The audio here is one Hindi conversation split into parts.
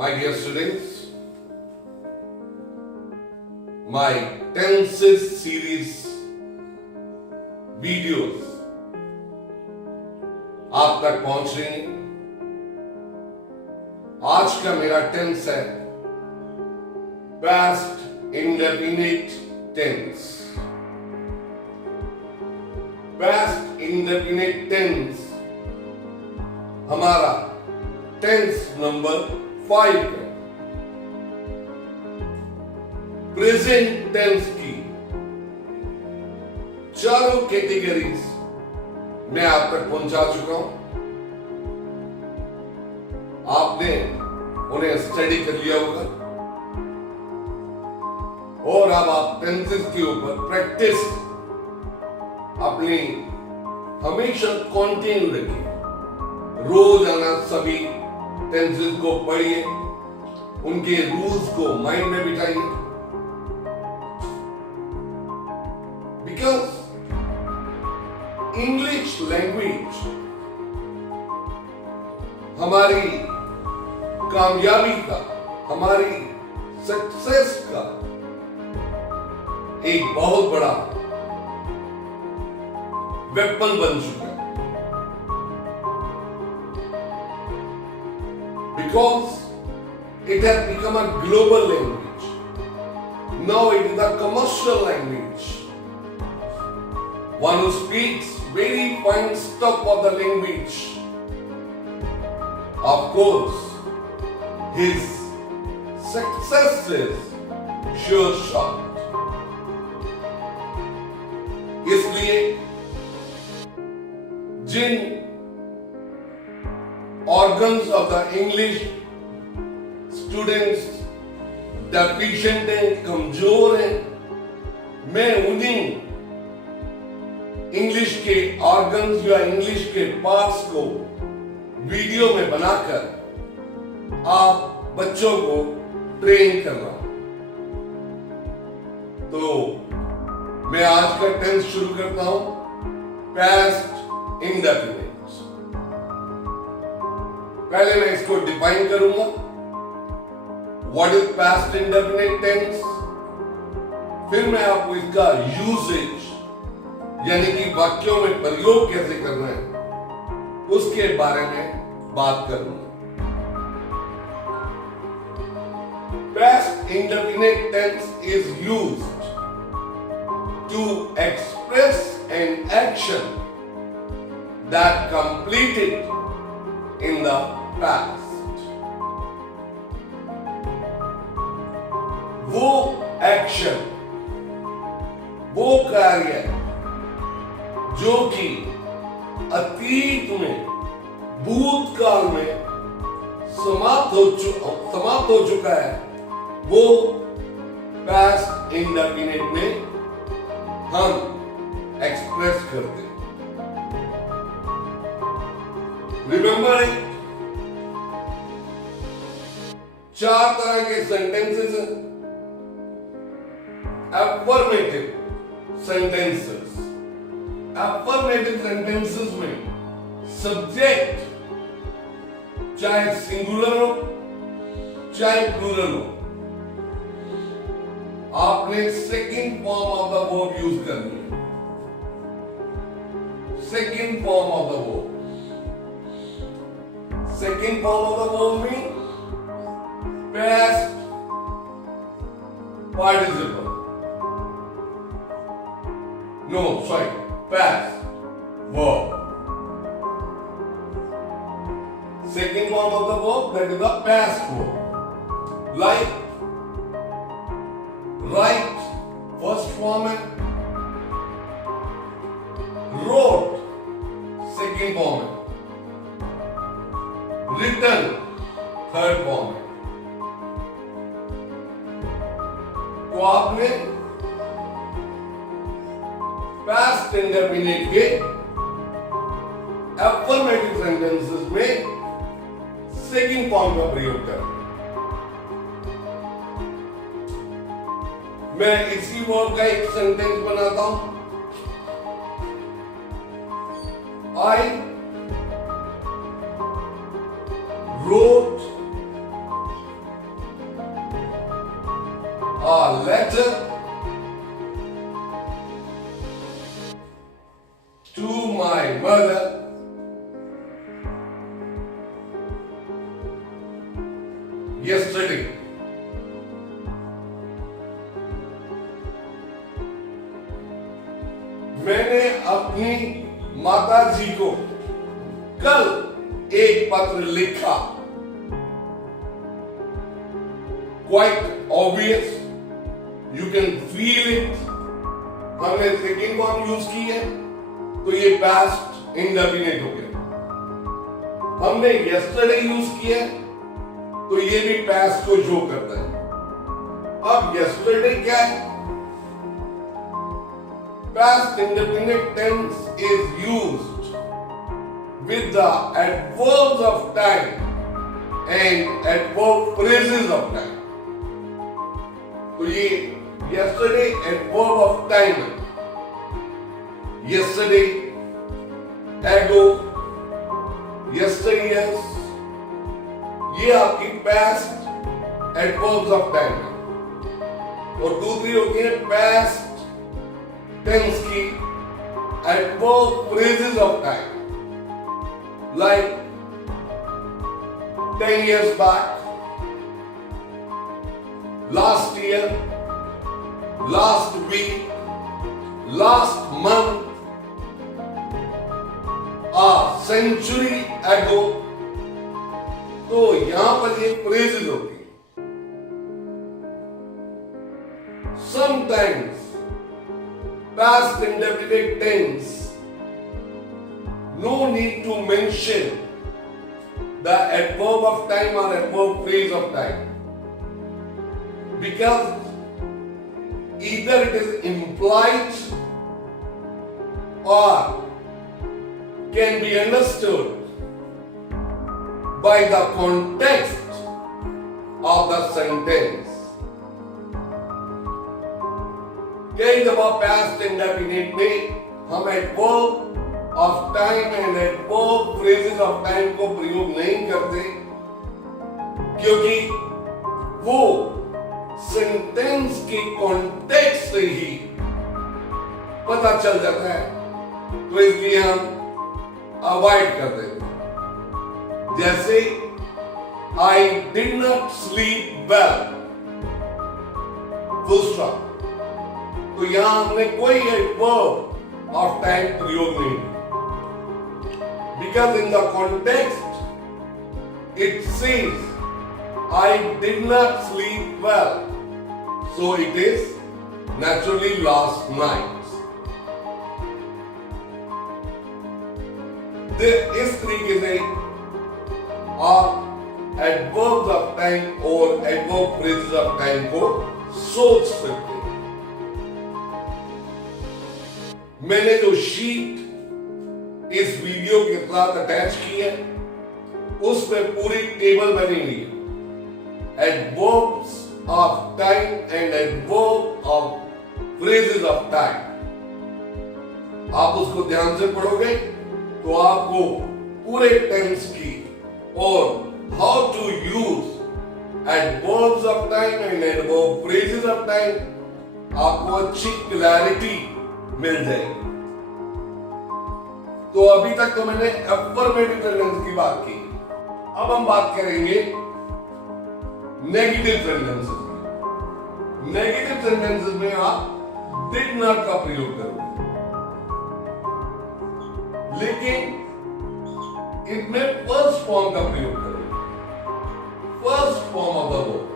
My dear students, my tenses series videos आप तक पहुंच रही हैं। आज का मेरा टेंस है past indefinite tense. Past indefinite tense हमारा टेंस नंबर 5 है। प्रेजेंट टेंस की चारों कैटेगरीज मैं आप तक पहुंचा चुका हूं। आपने उन्हें स्टडी कर लिया होगा और अब आप टेंसेस के ऊपर प्रैक्टिस अपनी हमेशा कंटिन्यू रखिए। रोजाना सभी टेंसेस को पढ़िए, उनके रूल्स को माइंड में बिठाइए। बिकॉज इंग्लिश लैंग्वेज हमारी कामयाबी का, हमारी सक्सेस का एक बहुत बड़ा वेपन बन चुका है। Because it has become a global language. Now it is a commercial language. One who speaks very fine stuff of the language, of course, his success is sure shot. इसलिए जिन organs of the English students deficient हैं, कमजोर हैं, मैं उन्हीं इंग्लिश के ऑर्गन्स या इंग्लिश के पार्ट्स को वीडियो में बनाकर आप बच्चों को ट्रेन कर रहा हूं। तो मैं आज का टेंस शुरू करता हूं। Past indefinite. पहले मैं इसको डिफाइन करूंगा। What is past indefinite tense, फिर मैं आपको इसका यूसेज यानी कि वाक्यों में प्रयोग कैसे करना है उसके बारे में बात करूंगा। Past indefinite tense is used to express an action that completed in the past. वो एक्शन, वो कार्य जो कि अतीत में, भूतकाल में समाप्त हो चुका है, वो पास्ट इंडेफिनिट में हम एक्सप्रेस करते हैं। Remember it. 4 तरह के सेंटेंसेस हैं। Affirmative sentences. अफर्मेटिव सेंटेंसेस में सब्जेक्ट चाहे सिंगुलर हो चाहे प्लूरल हो, आपने second form of the verb use करनी है। Second form of the verb. Second form of the verb mean past participle. No sorry, past verb. Second form of the verb, that is the past verb. Like write, first form है. Wrote, second form है. Written, third form है. तो आपने पास्ट इंडेफिनिट के अफर्मेटिव सेंटेंसेस में सेकंड फॉर्म का प्रयोग कर। मैं इसी वर्ब का एक सेंटेंस बनाता हूं। I wrote yesterday. मैंने अपनी माता जी को कल एक पत्र लिखा. Quite obvious, you can feel it. हमने सेकेंड फॉर्म यूज की है तो ये पास्ट इंडेफिनिट हो गया. हमने yesterday यूज किया है तो ये भी पास्ट को शो करता है. अब yesterday क्या है? Past indefinite tense is used with the adverbs of time and adverb phrases of time. तो ये yesterday adverb of time है. Yesterday, ago, yesterday's, ये आपकी past adverbs of time है. और दूसरी होती है past tense की adverb phrases of time, like 10 years back, last year, last week, last month, a century ago. तो यहां पर ये phrases होती है. Sometimes past indefinite tense, no need to mention the adverb of time or adverb phrase of time, because either it is implied or can be understood by the context of the sentence. कई दफा past indefinite में हम adverb of time and adverb phrases of time को प्रयोग नहीं करते क्योंकि वो सेंटेंस के कॉन्टेक्स्ट से ही पता चल जाता है, तो इसलिए हम अवॉइड कर देते हैं. जैसे I did not sleep well, full stop. तो यहां हमने कोई adverb of time प्रयोग नहीं किया, because in the context it says I did not sleep well, so it is naturally last night. इस तरीके से आप adverbs of time और adverb phrases of time को सोच सकते हैं. मैंने जो शीट इस वीडियो के साथ अटैच की है उस पे पूरी टेबल बनी हुई है. Adverbs of time and adverb of phrases of time. आप उसको ध्यान से पढ़ोगे तो आपको पूरे टेंस की और how to use adverbs of time and adverb phrases of time आपको अच्छी क्लैरिटी मिल जाएगी. तो अभी तक तो मैंने अफर्मेटिव सेंटेंस की बात की. अब हम बात करेंगे नेगेटिव सेंटेंसेस की. नेगेटिव सेंटेंसेस में आप डिड नॉट का प्रयोग करोगे, लेकिन इसमें फर्स्ट फॉर्म का प्रयोग करोगे. First form of the verb.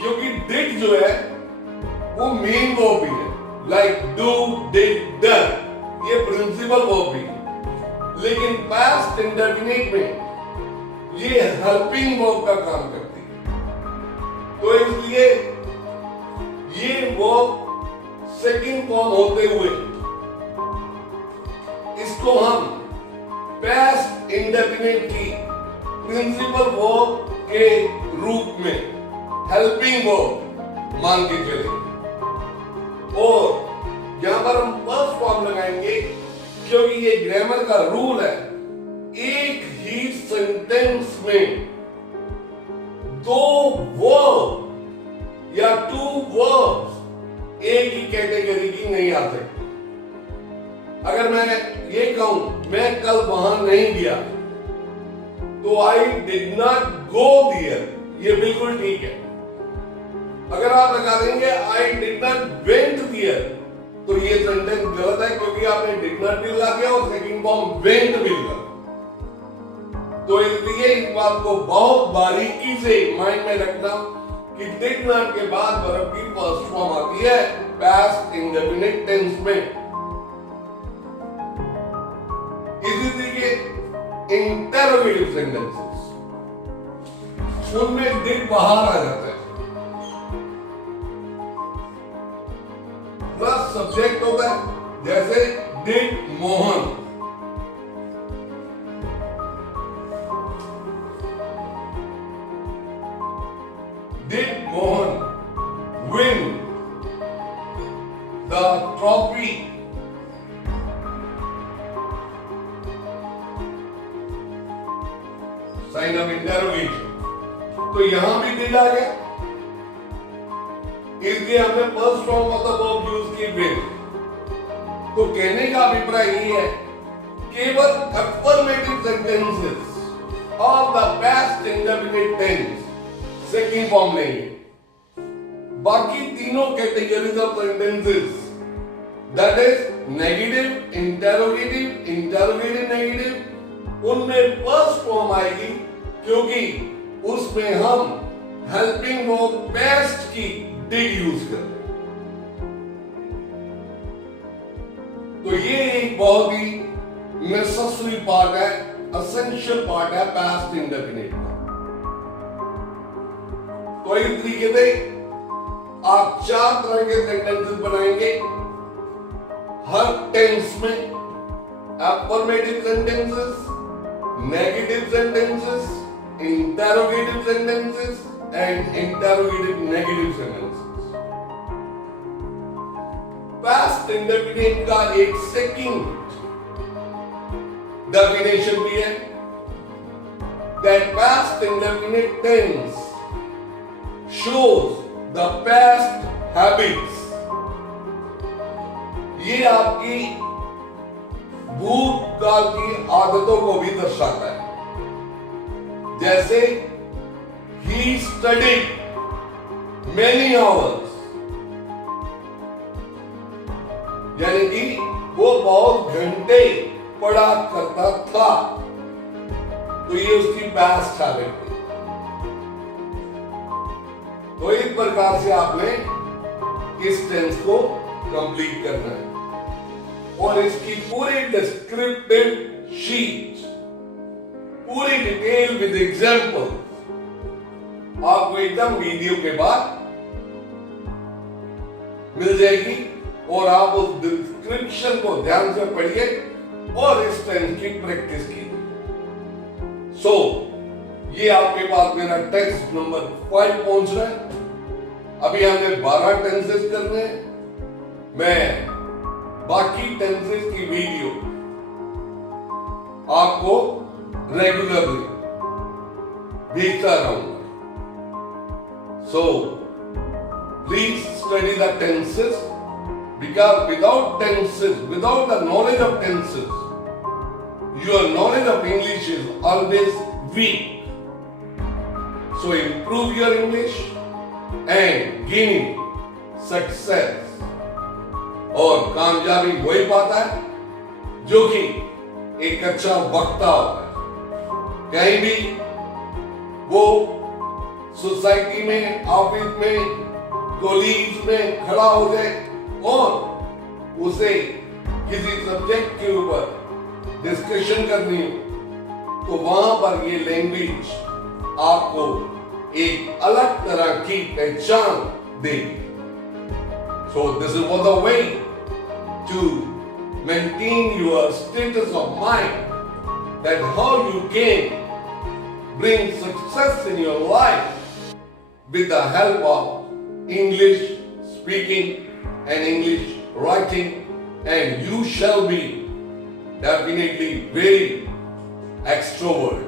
क्योंकि डिड जो है वो मेन वर्ब भी है, लाइक डू, डिड, डन, ये प्रिंसिपल वर्ब भी है. लेकिन पास्ट इंडेफिनिट में ये हेल्पिंग वर्ब का काम करती है. तो इसलिए ये वर्ब सेकंड फॉर्म होते हुए इसको हम पास्ट इंडेफिनिट की प्रिंसिपल वर्ब के रूप में हेल्पिंग वर्ब मान के चलेंगे. और यहां पर हम फर्स्ट फॉर्म लगाएंगे क्योंकि ये ग्रामर का रूल है. एक ही सेंटेंस में दो वर्ब या टू वर्ब्स एक ही कैटेगरी की नहीं आ सकती. अगर मैं ये कहूं मैं कल वहां नहीं गया, तो I did not go there, ये बिल्कुल ठीक है। अगर आप लगा देंगे I did not went there, तो ये सेंटेंस गलत है, क्योंकि आपने डिड नॉट भी लगा दिया और सेकंड फॉर्म वेंट भी लगा। तो इसलिए इस बात को बहुत बारीकी से माइंड में रखना कि डिड नॉट के बाद वर्ब की फर्स्ट फॉर्म आती है पास्ट इंडेफिनिट टेंस में। इसी तरीके इंटरोगेटिव सेंटेंसेस, उनमें डिड बाहर आ जाता है, प्लस सब्जेक्ट होता है, जैसे did Mohan, did Mohan win the trophy, sign of interrogation. तो यहां भी डिड आ गया, इसलिए हमने first form of the verb use की विन। तो कहने का अभिप्राय ये है, केवल अफर्मेटिव सेंटेंसेस और the past indefinite tense second form नहीं है। बाकी तीनों categories of sentences, that is negative, interrogative, interrogative negative, उनमें फर्स्ट फॉर्म आएगी, क्योंकि उसमें हम हेल्पिंग वर्ब पास्ट की डिड यूज कर रहे हैं। तो ये एक बहुत ही नेसेसरी पार्ट है, एसेंशियल पार्ट है पास्ट इंडेफिनिट का। तो इस तरीके से आप 4 तरह के सेंटेंसेस बनाएंगे हर टेंस में: affirmative sentences, negative sentences, interrogative sentences and interrogative negative sentences। past indefinite का एक सेकंड डेफिनेशन भी है, that past indefinite tense shows the past habits। ये आपकी भूतकाल की आदतों को भी दर्शाता है, जैसे he studied many hours, यानी कि वो बहुत घंटे पढ़ा करता था, तो ये उसकी पास्ट हैबिट थी। तो इस प्रकार से आपने इस टेंस को कंप्लीट करना है, और इसकी पूरी डिस्क्रिप्टिव शीट, पूरी डिटेल विद एग्जांपल आपको एकदम वीडियो के बाद मिल जाएगी, और आप उस डिस्क्रिप्शन को ध्यान से पढ़िए और इस टेंस की प्रैक्टिस कीजिए। सो ये आपके पास मेरा टेंस नंबर 5 पहुंच रहा है। अभी हमने 12 टेंसेस करने हैं। मैं बाकी टेंसेस की वीडियो आपको रेगुलरली भेजता रहूंगा। So please study the tenses, because without tenses, without the knowledge of tenses, your knowledge of English is always weak. So improve your English and gain success. और कामयाबी वही पाता है जो कि एक अच्छा वक्ता होता है। कहीं भी वो सोसाइटी में, ऑफिस में, कॉलेज में खड़ा हो जाए और उसे किसी सब्जेक्ट के ऊपर डिस्कशन करनी हो, तो वहां पर ये लैंग्वेज आपको एक अलग तरह की पहचान देगी। So this is what the way to maintain your status of mind, that how you can bring success in your life with the help of English speaking and English writing, and you shall be definitely very extrovert।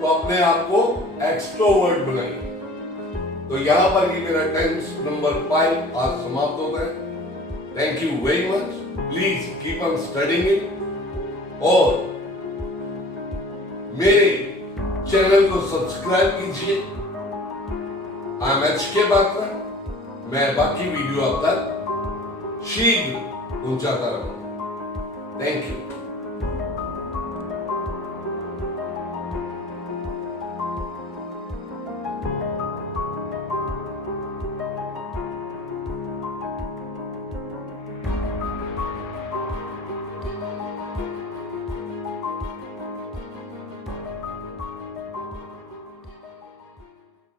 तो अपने आप को एक्सट्रोवर्ट बनाइए। तो यहां पर ही मेरा टेंस नंबर 5 आज समाप्त होता है। Thank you very much. Please keep on studying it. और मेरे चैनल को सब्सक्राइब कीजिए. I am HK Batra. मैं बाकी वीडियो अब तक शीघ्र पहुंचाता रहूंगा. Thank you.